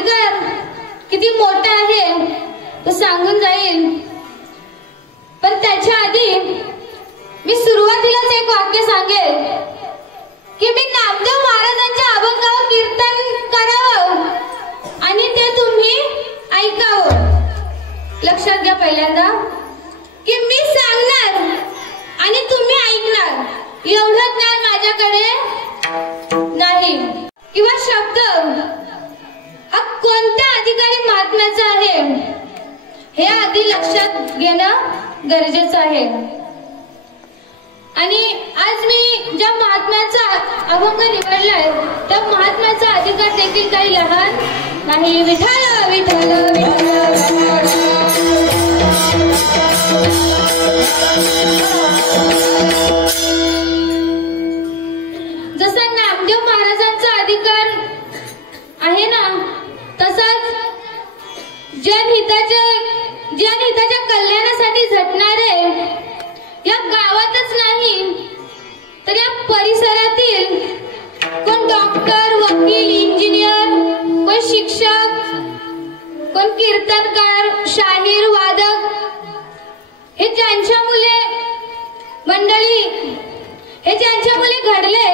अधिकार किती मोठा आहे तो सांगून जाईल, पण त्याच्या आधी मी सुरुवातीलाच एक वाक्य सांगेल की मी नामदेव महाराजांच्या अभंगावर कीर्तन करावं आणि ते तुम्ही ऐकावं. लक्षात घ्या पहिल्यांदा की मी सांगणार आणि तुम्ही ऐकणार, एवढं ज्ञान माझ्याकडे नाही. किंवा शब्द हा कोणत्या अधिकारी महात्म्याचा आहे हे आधी लक्षात घेणं गरजेचं आहे. आणि आज मी ज्या महात्म्याचा अभंग निवडलाय त्या महात्म्याचा अधिकार देखील काही लहान नाही. विठ्ठल विठ्ठल विठ्ठल जसा नामदेव महाराजांचा अधिकार आहे ना, तसाच जनहिताच्या कल्याणासाठी झटणारे या गावातच नाही तर या परिसरातील कोण डॉक्टर, वकील, इंजिनियर, कोण शिक्षक, कोण कीर्तनकार, शाहीर, वादक, हे ज्यांच्या मुले मंडळी हे ज्यांच्या मुले घडले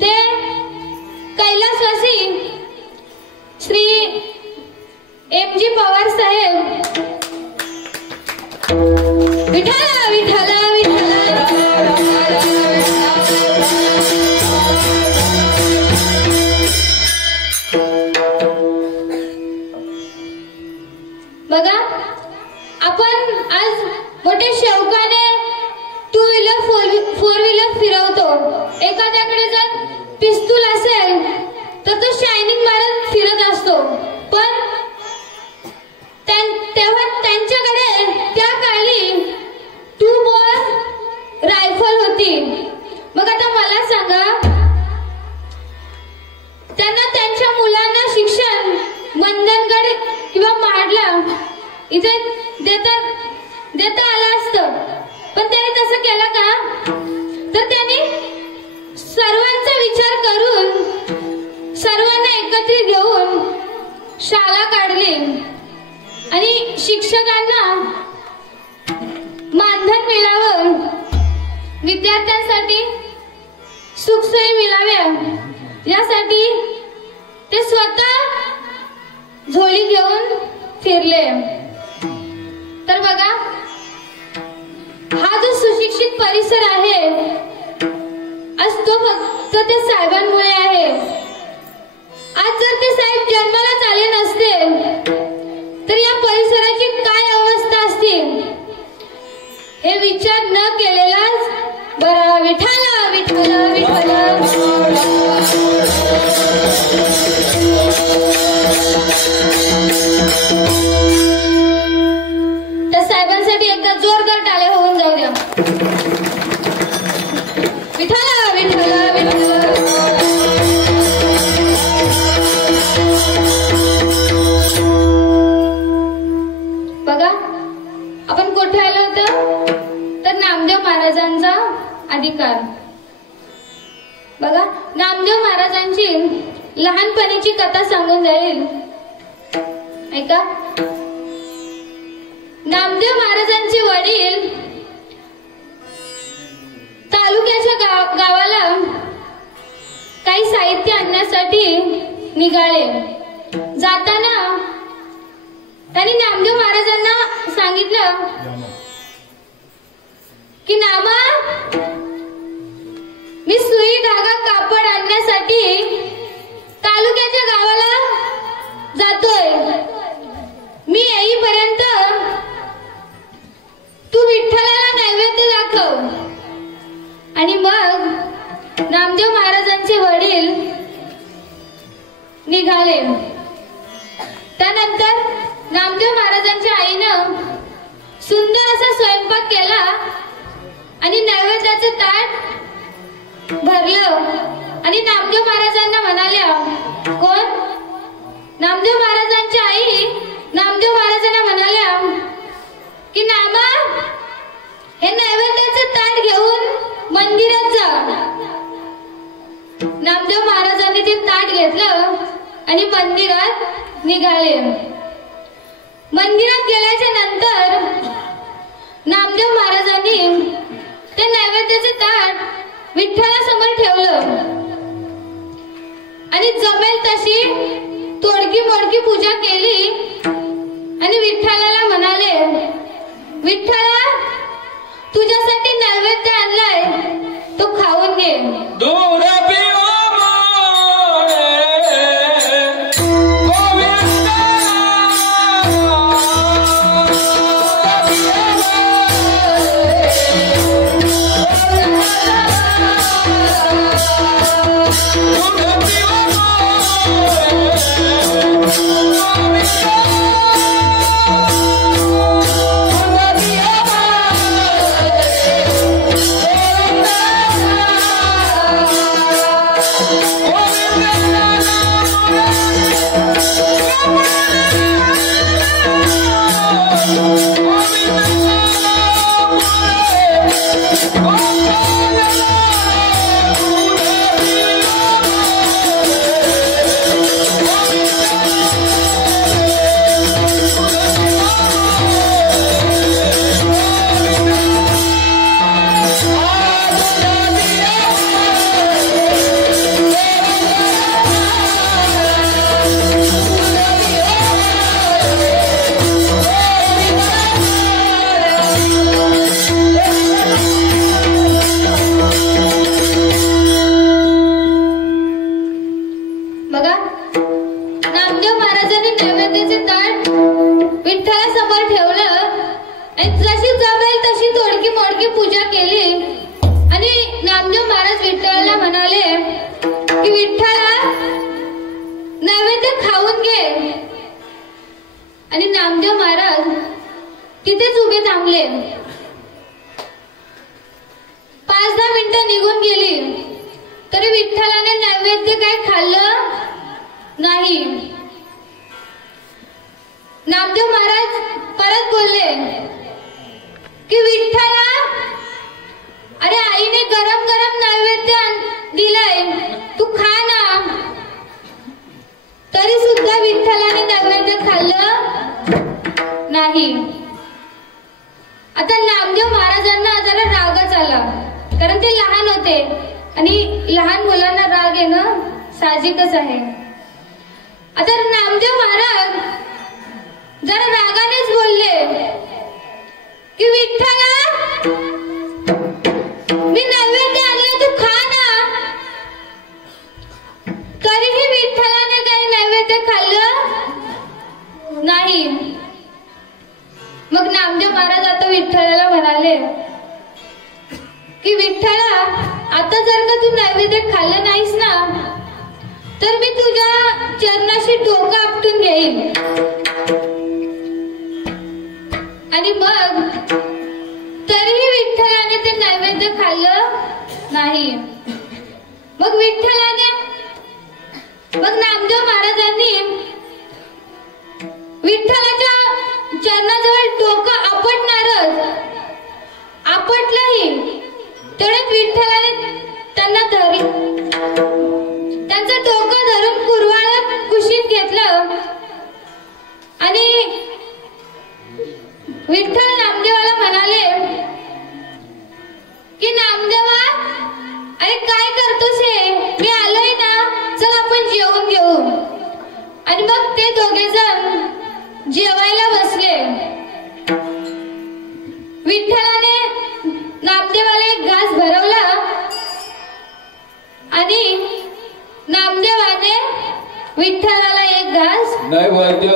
ते कैलासवासी श्री एम.जी. पवार साहेब. विठ्ठल विठ्ठल विठ्ठल बघा, आपण आज मोठे शौकाने टू व्हीलर फोर व्हीलर फिरवतो. एखाद्याकडे जर पिस्तूल असेल तर तो शायनिंग मारत फिरत असतो, पण तेव्हा त्यांच्याकडे त्या काळी 2 बोअर रायफल होती. मग आता मला सांगा, त्यांना त्यांच्या मुलांना शिक्षण मंदनगड किंवा महाडला इथे देता आलं असतं, पण त्यांनी तसं केलं का? तर त्यांनी सर्वांचा विचार करून सर्वांना एकत्रित घेऊन शाळा काढली आणि शिक्षकांना मानधन मिळावं, विद्यार्थ्यांसाठी सुखसोयी मिळाव्या यासाठी ते स्वतः झोळी घेऊन फिरले. तर बघा, हा जो सुशिक्षित परिसर आहे आज तो फक्त त्या साहेबांमुळे आहे. आज जर ते साहेब जन्माला आले नसते तर या परिसराची काय अवस्था असती हे विचार न केलेलाच बरा. विठ्ठल विठ्ठल विठ्ठल त्या साहेबांसाठी एकदा जोरदार टाळ्या होऊन जाऊ द्या. विठ्ठल विठ्ठल विठ्ठल बघा, आपण कुठे आलो होतो तर नामदेव महाराजांचा अधिकार. बघा, नामदेव महाराजांची लहानपणीची कथा सांगून जाईल, ऐका. नामदेव महाराजांचे वडील तालुक्याच्या गावाला काही साहित्य आणण्यासाठी निघाले. जाताना त्यांनी नामदेव महाराजांना सांगितलं की नामा, मी सुई, धागा, कापड आणण्यासाठी तालुक्याच्या गावाला जातोय. मी येईपर्यंत तू विठ्ठलाला नैवेद्य दाखव. आणि मग नामदेव महाराजांचे वडील निघाले. त्यानंतर नामदेव महाराजांच्या आईनं सुंदर असा स्वयंपाक केला आणि नैवेद्याचं ताट भरलं आणि नामदेव महाराजांना म्हणाल्या, कोण? नामदेव महाराजांची आई नामदेव महाराजांना म्हणाल्या की नामा, हे नैवेद्याचं ताट घेऊन मंदिरात जा. नामदेव महाराजांनी ते ताट घेतलं आणि मंदिरात निघाले. मंदिरात गेल्याच्या नंतर नामदेव महाराजांनी ते नैवेद्याचे ताट विठ्ठलासमोर ठेवलं आणि जमेल तशी तोडकी मोडकी पूजा केली आणि विठ्ठलाला म्हणाले, विठ्ठला तुझ्यासाठी नैवेद्य आणलाय, तो खाऊन घे. आणि नामदेव महाराज तिथेच उभे थांबले. 5-10 मिनिटं निघून गेली तरी विठ्ठलाने नैवेद्य काय खाल्लं नाही. नामदेव महाराज परत बोलले की विठ्ठला, अरे आईने गरम गरम नैवेद्य दिलाय, तू खा ना. तरी सुद्धा विठ्ठलाने नैवेद्य खाल्लं नाही. आता नामदेव महाराजांना जरा रागच आला, कारण ते लहान होते आणि लहान मुलांना राग येणं साहजिकच आहे. आता नामदेव महाराज जरा रागानेच बोलले की विठ्ठला, मी नैवेद्य आणले, तू खा ना. तरीही विठ्ठलाने काही नैवेद्य खाल्लं नाही. मग नामदेव महाराज आता विठ्ठलाला म्हणाले की विठ्ठला, आता जर का तू नैवेद्य खाल्लं नाहीस ना, तर मी तुझ्या चरणाशी डोकं आपटून घेईन. आणि मग तरीही विठ्ठलाने ते नैवेद्य खाल्लं नाही. मग नामदेव महाराजांनी विठ्ठलाच्या चरणाजवळ डोकं आपटणारच, आपटलंही. तेवढ्यात विठ्ठलाने त्यांचं डोकं धरून कुरवाळत कुशीत घेतलं आणि विठ्ठल नामदेवाला म्हणाले की नामदेवा, अरे काय करतोस हे, मी आलोय ना, चल आपण जेवून घेऊ. आणि मग ते दोघे जण जेवायला बसले. विठ्ठलाने नामदेवाला एक घास भरवला आणि नामदेवाने विठ्ठलाला एक घास नैवेद्य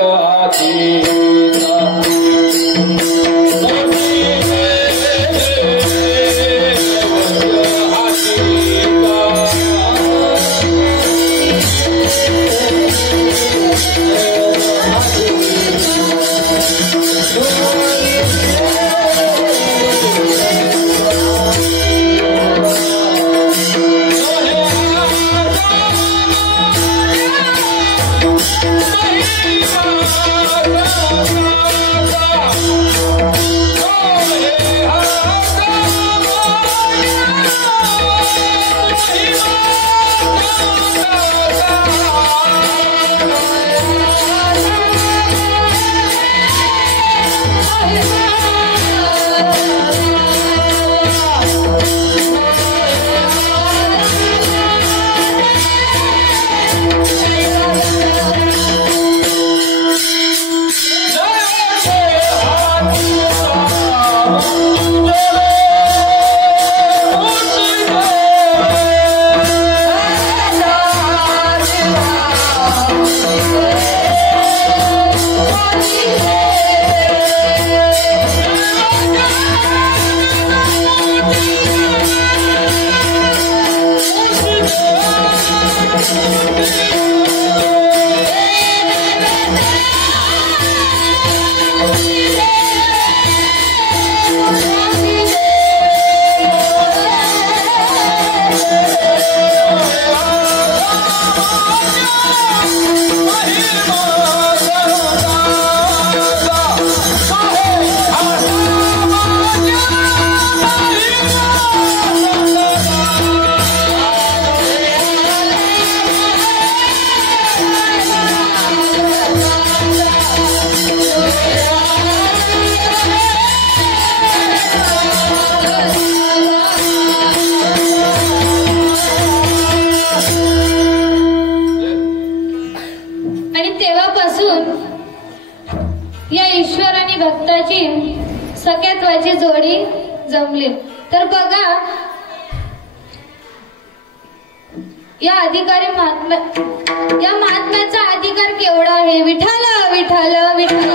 या ईश्वर आणि भक्ताची सख्यात्वाची जोडी जमली. तर बघा या महात्म्याचा अधिकार केवढा आहे. विठ्ठल विठ्ठल विठ्ठल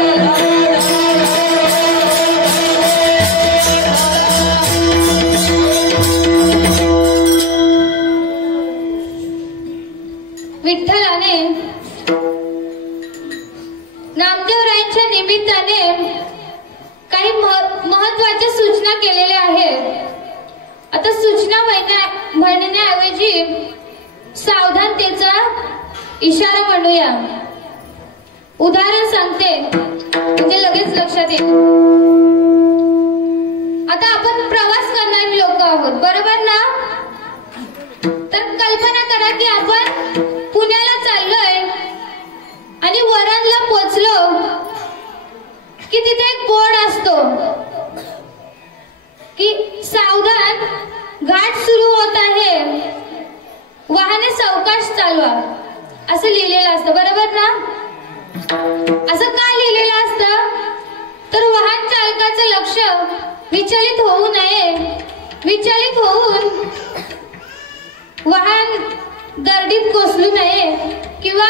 विठ्ठलाने नामदेवरायांच्या निमित्ताने काही महत्वाच्या सूचना केलेल्या आहेत. आता सूचना म्हणण्याऐवजी सावधानतेचा इशारा म्हणूया. उदाहरण सांगते म्हणजे लगेच लक्षात येईल. आता आपण प्रवास करणारी लोक आहोत, बरोबर ना. तर कल्पना करा की आपण पुण्याला चाललोय आणि वरणला पोचलो की तिथे एक बोर्ड असतो की सावधान घाट सुरू होत आहे, वाहने सावकाश चालवा असं लिहिलेलं असतं, बरोबर ना. असं का लिहिलेलं असतं तर वाहन चालकाचं लक्ष विचलित होऊ नये, विचलित होऊन वाहन दरडीत कोसळू नये किंवा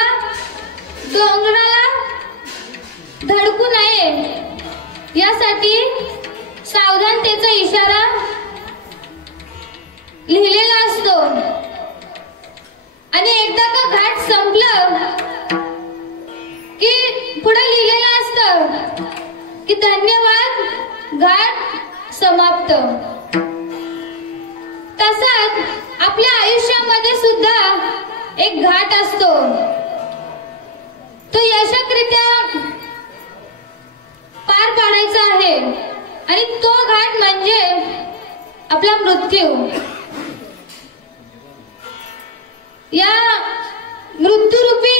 डोंगराला धडकू नये यासाठी सावधानतेचा इशारा लिहिलेला असतो. आणि एकदा का घाट संपलं की पुढे लिहिलेलं असतं की धन्यवाद घाट समाप्त. तसाच आपल्या आयुष्यामध्ये सुद्धा एक घाट असतो, तो यशस्वीरित्या पार पाडायचा आहे आणि तो घाट म्हणजे आपला मृत्यू. या मृत्यूरूपी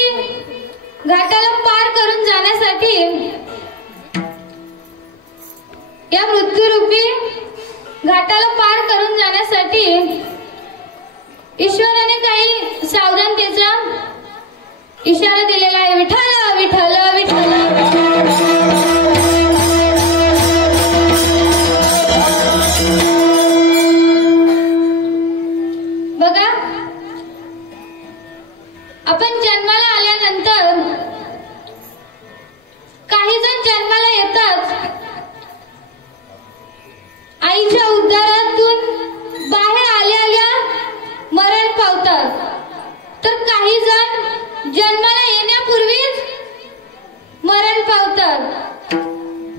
घाटाला पार करून जाण्यासाठी, या मृत्यूरूपी घाटाला पार करून जाण्यासाठी ईश्वराने काही सावधानतेचा इशारा दिलेला आहे. विठ्ठल विठ्ठल विठ्ठल बघा, आपण जन्माला आल्यानंतर काही जण जन्माला येतात, आईच्या उदरातून बाहेर आल्या मरण पावतात. तर काही जण जन्माला येण्यापूर्वीच मरण पावतात.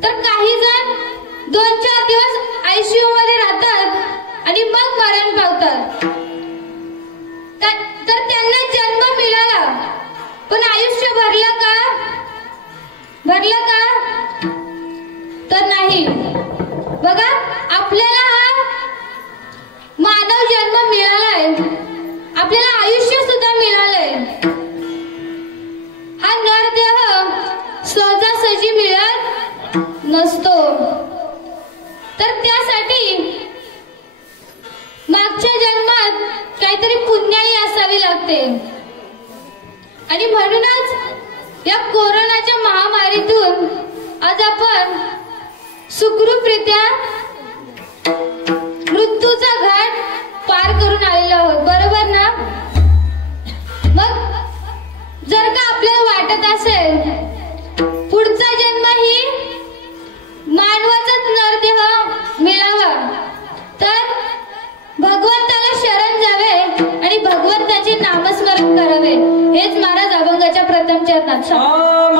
तर काही जण 2-4 दिवस आयसीयू मध्ये राहतात आणि मग मरण पावतात. तर त्यांना जन्म मिळाला पण आयुष्य भरलं का? भरलं का? तर नाही. बघा, आपल्याला हा मानव जन्म मिळालाय, आपल्याला आयुष्य सुद्धा मिळालंय. हा नरदेह सहजासहजी मिळत नसतो. तर त्यासाठी मागच्या जन्मात काहीतरी पुण्याई असावी लागते. आणि म्हणूनच या कोरोनाच्या महामारीतून आज आपण सुखरूपरित्या मृत्यूचा घाट पार करून आलेलो आहोत, बरोबर ना. मग जर का आपल्याला वाटत असेल पुढचा जन्म ही मानवाचाच नरदेह मिळावा, तर भगवंताला शरण जावे आणि भगवंताचे नामस्मरण करावे. हेच महाराज अभंगाच्या प्रथम चरणात सांगतात. Oh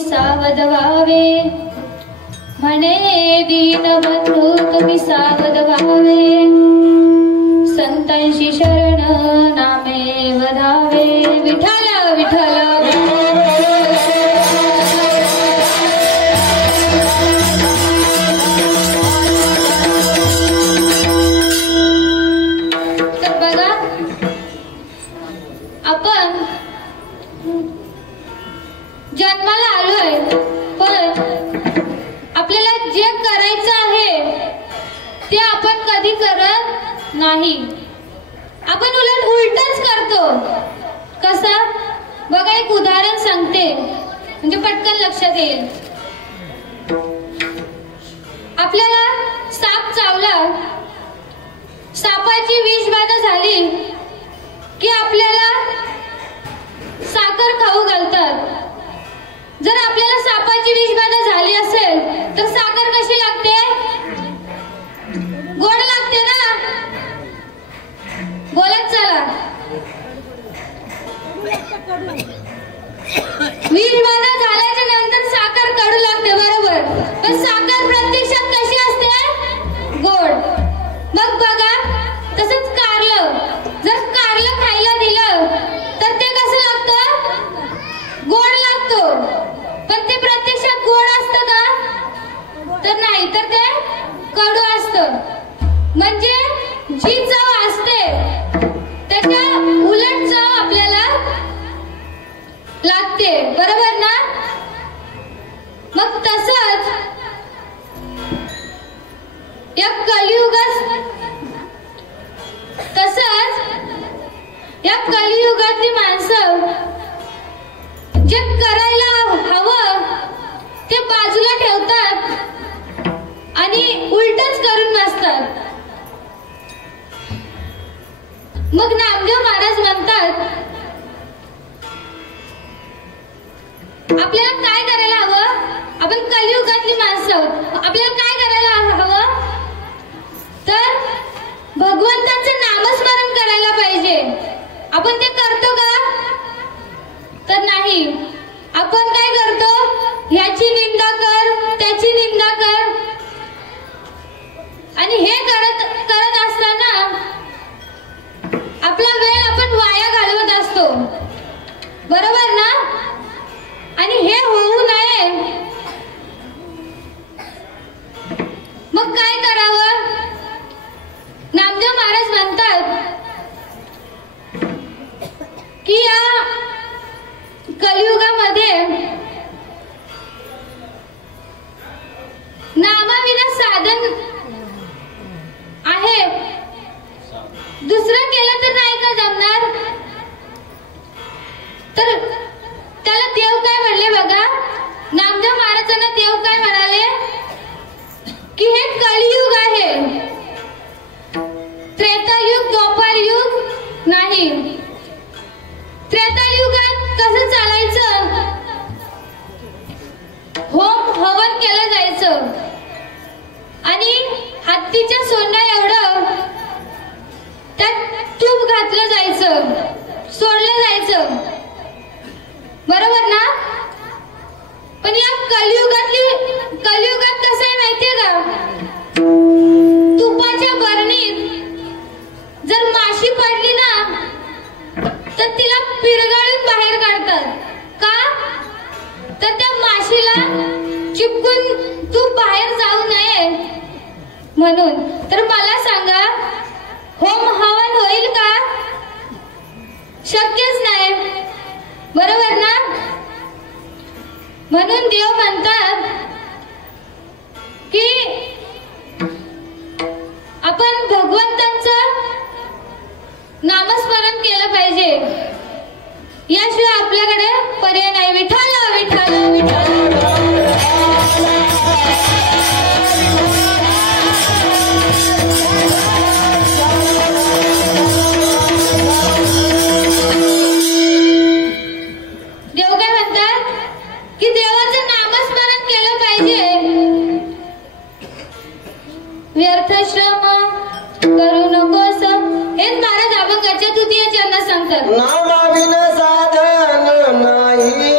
सावध व्हावे, म्हणे दीनबंधू तुम्ही सावध व्हावे, संतांशी शरण नामे वधावे. विठ्ठल विठ्ठल तर बघा, आपण जन्माला आलोय, पण आपल्याला जे करायचं आहे ते आपण कधी करत नाही. आपण उलटच करतो. कसं बघा, एक उदाहरण सांगते म्हणजे पटकन लक्षात येईल. आपल्याला साप चावला, सापाची विषबाधा झाली की आपल्याला साखर खाऊ घालतात. जर आपल्याला सापाची विषबाधा झाली असेल तर साखर कशी लागते? गोड लागते ना. बोलत चला. विषबाधा झाल्याच्या नंतर साखर कडू लागते, बरोबर. पण साखर प्रत्यक्षात कशी असते? गोड. मग बघा, तसंच कारलं, जर कारलं खायला दिलं तर ते कसं लागतं? गोड लागतो. पण ते प्रत्यक्षात गोड असतं का? तर नाही, तर ते कडू असतं. म्हणजे जी चव असते त्याच्या उलट चव आपल्याला लागते, बरोबर ना. मग तसंच या कलियुगातली माणसं जे करायला हवं ते बाजूला ठेवतात आणि उलटच करून बसतात. मग नामदेव महाराज म्हणतात, आपल्याला काय करायला हवं? आपण कलियुगातली माणसं, आपल्याला काय करायला हवं? तर भगवंताचं नामस्मरण करायला पाहिजे. आपण ते करतो का? तर नाही. आपण काय करतो? ह्याची निंदा कर, त्याची निंदा कर, आणि हे करत असताना आपला वेळ आपण वाया घालवत असतो, बरोबर ना. आणि हे होऊ नये, मग काय करावं? नामदेव महाराज म्हणतात की या कलियुगामध्ये नामाविना साधन आहे. दुसरं केलं तर नाही का जमणार? तर त्याला देव काय म्हणले बघा, नामदेव महाराजांना देव काय म्हणाले की हे कलियुग आहे, त्रेतायुग द्वापारयुग नाही. त्रेतायुगात कसं चालायचं, होम हवन केलं जायचं आणि हत्तीच्या सोंडा एवढं त्यात तूप घातलं जायचं, सोडलं जायचं, बरोबर ना. पण या कलियुगात कसं आहे माहितीये का, तुपाच्या बरणीत जर माशी पडली ना तर तिला पिरगाळून बाहेर काढतात. का तर त्या माशीला चिपकून तूप बाहेर जाऊ नये म्हणून. तर मला सांगा, होम हवन होईल का, शक्यच नाही, बरोबर ना. म्हणून देव म्हणतात की आपण भगवंतांचं नामस्मरण केलं पाहिजे, याशिवाय आपल्याकडे पर्याय नाही. विठ्ठल विठ्ठल विठ्ठल. देव काय म्हणतात की देवाचं नामस्मरण केलं पाहिजे, व्यर्थ श्रम करू नकोस, हेच महाराज अभंगाच्या तृतीय चरणात सांगतात. नामाविन साधन नाही,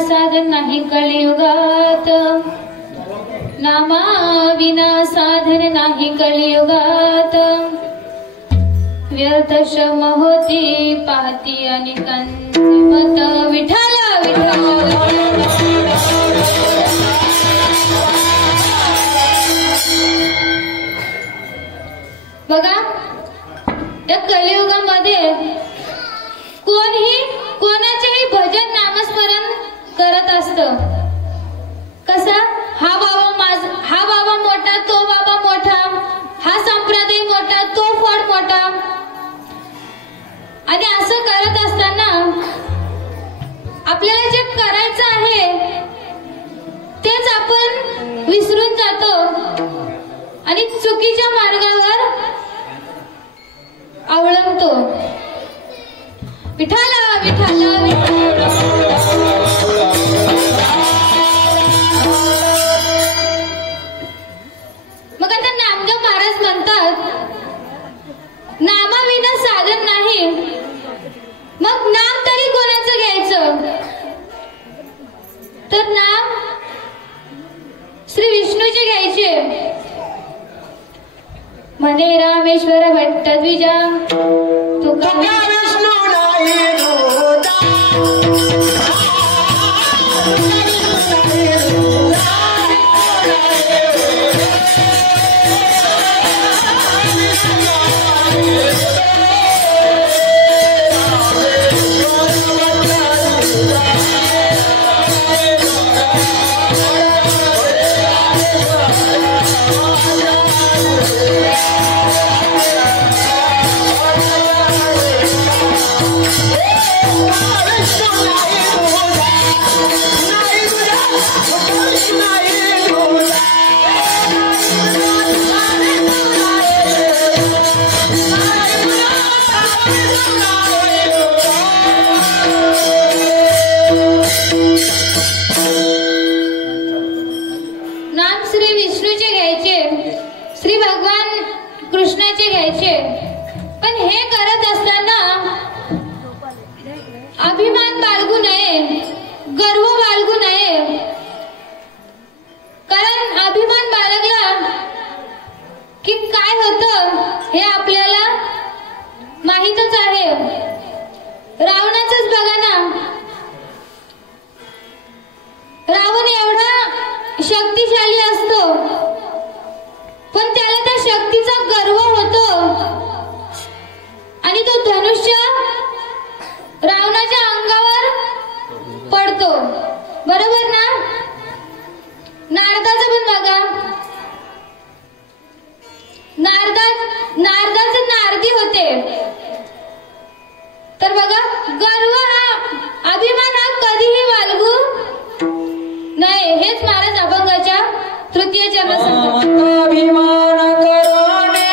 साधन नाही कलियुगात, नामा विना साधन नाही कलियुगात, व्यर्थ श्रम होती पाहती अनेकांचे मत, विठ्ठल विठ्ठल। बघा या कलियुगामध्ये कोणीही कोणाचेही भजन नामस्मरण करत असत। कसा हा बाबा मोठा, तो बाबा मोठा, हा संप्रदाय मोठा, तो फड मोठा, आणि असं करत असताना आपल्याला जे करायचं आहे तेच आपण विसरून जातो आणि चुकीच्या मार्गावर अवलंबतो। विठ्ठल विठ्ठल मग आता नामदेव महाराज म्हणतात नामाविना साधन नाही, मग नाम तरी कोणाचं घ्यायचं? तर नाम श्री विष्णूचे घ्यायचे। म्हणे रामेश्वर भट्ट द्विजा तुका विष्णू नाही दूजा, नाम श्री विष्णूचे घ्यायचे, श्री भगवान कृष्णाचे घ्यायचे। पण हे करत असताना अभिमान बाळगू नये, गर्व बाळगू नये, कारण अभिमान बाळगला की काय होतं हे आपल्याला माहीतच आहे। रावणाचंच बघा ना, रावण एवढा शक्तिशाली असतो पण त्याला त्या शक्तीचा गर्व होतो आणि तो धनुष्य रावणाच्या अंगावर पडतो, बरोबर ना? नारदाचं पण बघा, नारदाचे नारदी होते, तर बघा गर्व हा, अभिमान हा कधीही बाळगू नाही। हेच महाराज अभंगाच्या तृतीय चरणात सांगतात। अभिमान करणे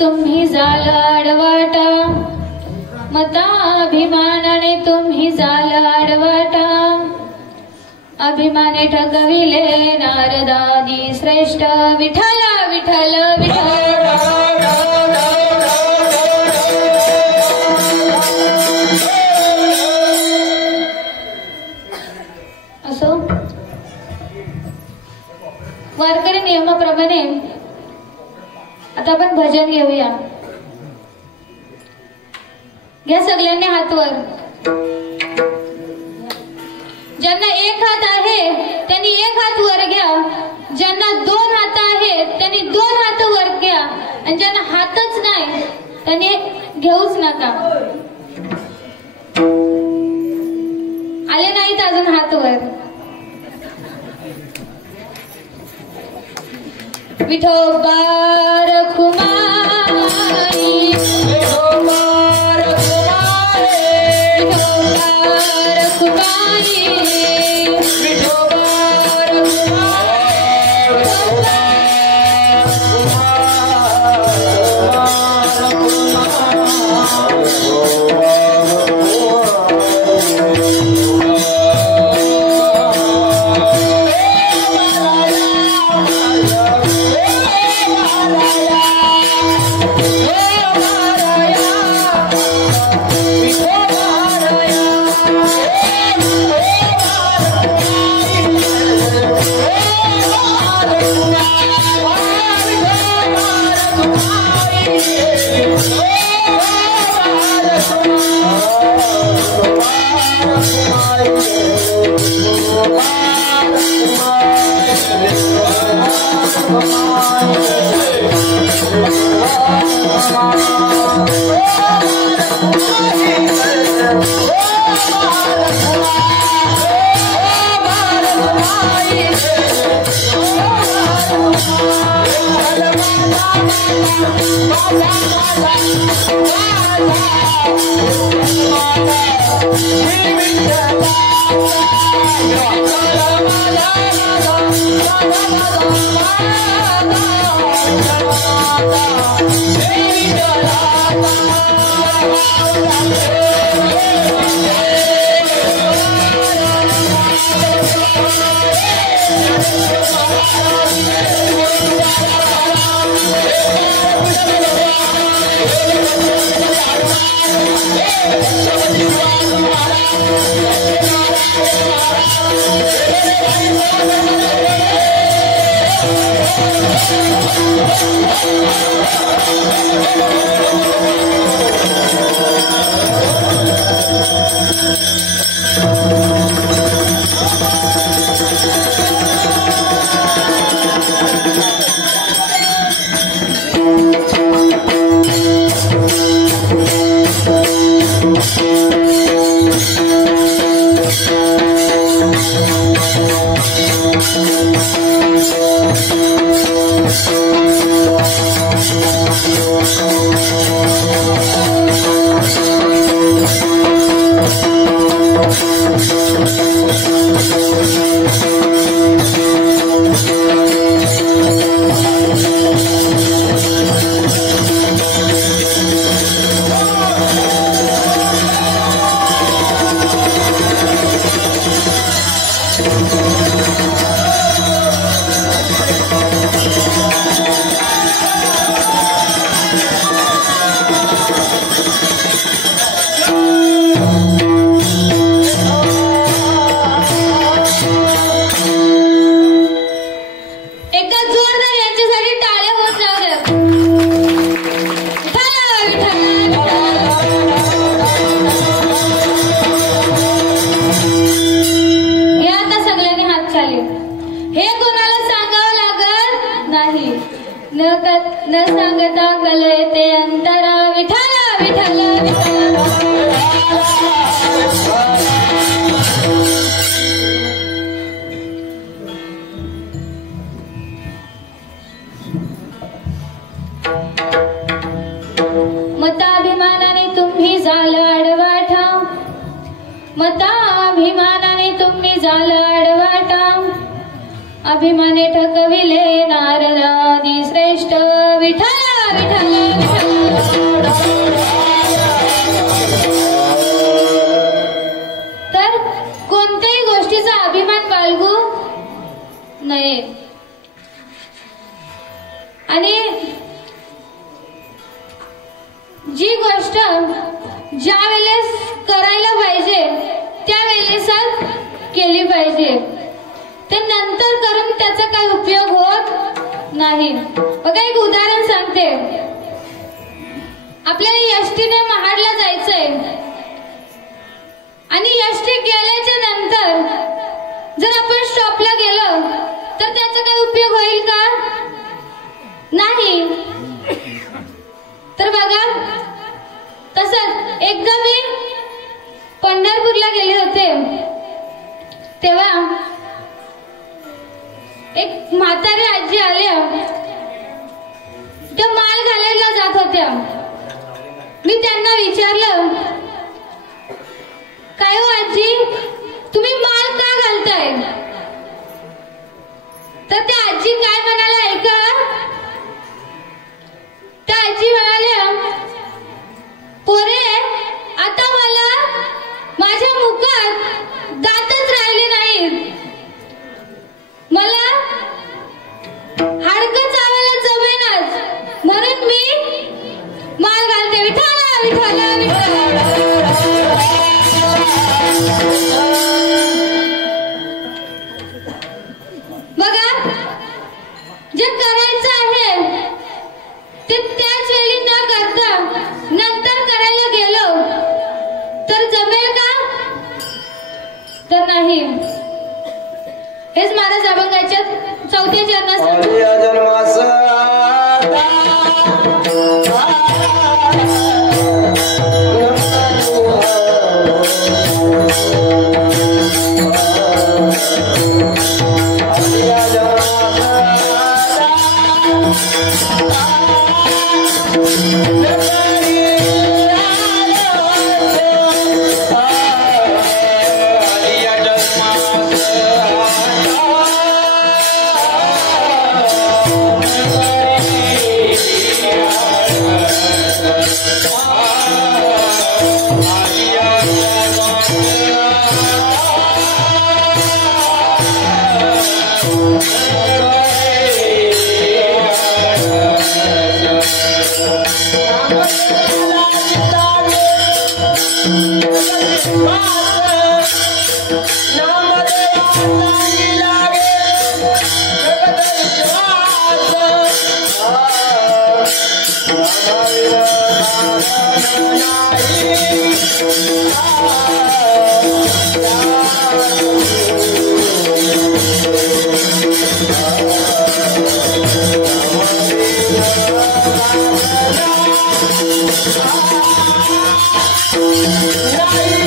तुम्ही जाल आडवाटा, मताभिमानाने तुम्ही जाल आडवाटा, अभिमाने ठगविले नारदादी श्रेष्ठ. विठ्ठल विठ्ठल विठ्ठल. असो वारकरी नियमाप्रमाणे आता आपण भजन घेऊया. घ्या सगळ्यांनी हात वर. ज्यांना एक हात आहे त्यांनी एक हात वर घ्या. ज्यांना दोन हात आहेत त्यांनी दोन हात वर घ्या. आणि ज्यांना हातच नाही त्यांनी घेऊच नका. आले नाहीत अजून हात वर. विठोबा रखुमाई, विठोबा रखुमाई, विठोबा रखुमाई, विठोबा न सांगता कळते अंतरा विठ्ठल विठ्ठल मताभिमानाने तुम्ही झाला आडवाटा, मताभिमानाने तुम्ही झाला आडवाटा, अभिमाने ठकविले नारदादी श्रेष्ठ विठ्ठल विठ्ठल तर कोणत्याही गोष्टीचा अभिमान बाळगू नये आणि जी गोष्ट ज्या वेळेस करायला पाहिजे त्यावेळेसच केली पाहिजे, ते नंतर करून त्याचा काही उपयोग होत नाही। बघा एक उदाहरण सांगते, आपल्याला एसटीने महाडला जायचंय आणि एसटी गेल्याच्या नंतर जर आपण स्टॉपला गेलो तर त्याचा काही उपयोग होईल का? नाही। तर बघा तसंच एकदा मी पंढरपूरला गेले होते, तेव्हा एक म्हातारी आजी आल्या, त्या माल घालायला जात होत्या। मी त्यांना विचारलं, काय हो आजी, तुम्ही माल का घालताय? तर त्या आजी काय म्हणाल्या ऐका, त्या आजी म्हणाल्या, पोरे आता मला माझ्या मुखात दातच राहिले नाहीत, मला हाडकं चावायला जमेनाच, म्हणून मी माल घालते विठ्ठल विठ्ठल विठ्ठल। बघा जे करायचं आहे ते त्याच वेळी न करता नंतर करायला गेलो तर जमेल का? तर नाही। हेच महाराज अभंगाच्या 4थ्या चरणात Yeah. Ah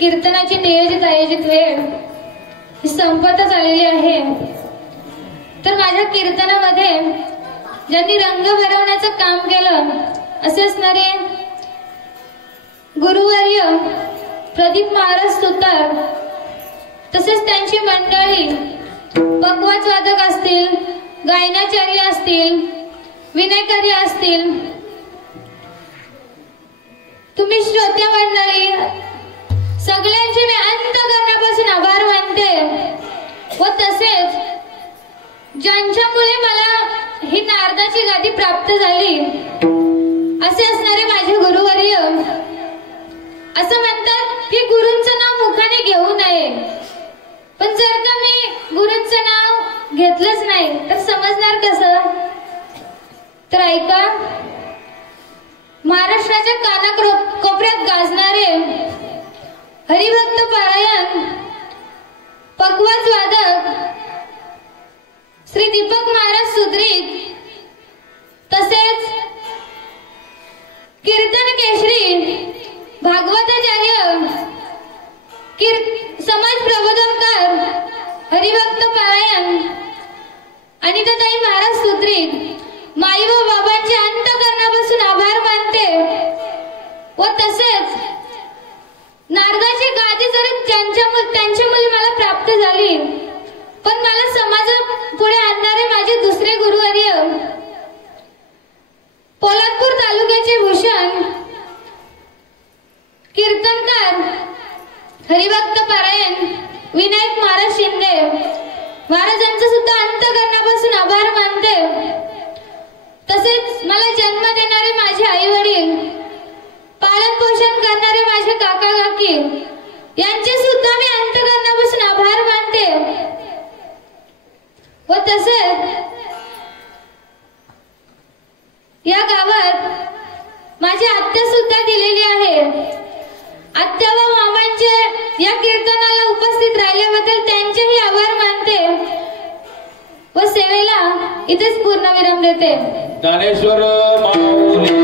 कीर्तनाची नियोजित आयोजित वेळ ही संपतच आलेली आहे. तर माझ्या कीर्तनामध्ये ज्यांनी रंग भरवण्याचं काम केलं असे असणारे गुरुवर्य प्रदीप महाराज सुतार, तसेच त्यांची मंडळी पकवाज वादक असतील, गायनाचार्य असतील, विनयकारी असतील, तुम्ही श्रोते मंडळी सगळ्यांचे मी अंतःकरणापासून आभार मानते. व तसेच ज्यांच्यामुळे मला ही नारदाची गादी प्राप्त झाली असे असणारे माझे गुरुवर्य. असं म्हणतात की गुरूंचं नाव मुखाने घेऊ नये, पण जर का मी गुरूंचं नाव घेतलंच नाही तर समजणार कसं? तर ऐका, महाराष्ट्राच्या कानाकोपऱ्यात गाजणारे हरिभक्त पारायण पकवाज वादक श्री दीपक महाराज सुद्रीत, तसेच कीर्तन केशरी भागवताचार्य समाज प्रबोधनकार हरिभक्त पारायण अनिताताई महाराज सुद्रीत माई व बाबांचे अंतःकरणापासून आभार मानते. व तसेच नारदाची गादी जर त्यांच्यामुळे मला प्राप्त झाली, पण मला समाजापुढे आणणारे माझे या गावात माझी आत्या सुद्धा दिलेली आहे. आत्या व मामांचे या कीर्तनाला उपस्थित राहिल्याबद्दल त्यांचेही आभार मानते व सेवेला इथेच पूर्णविराम देते. ज्ञानेश्वर माऊली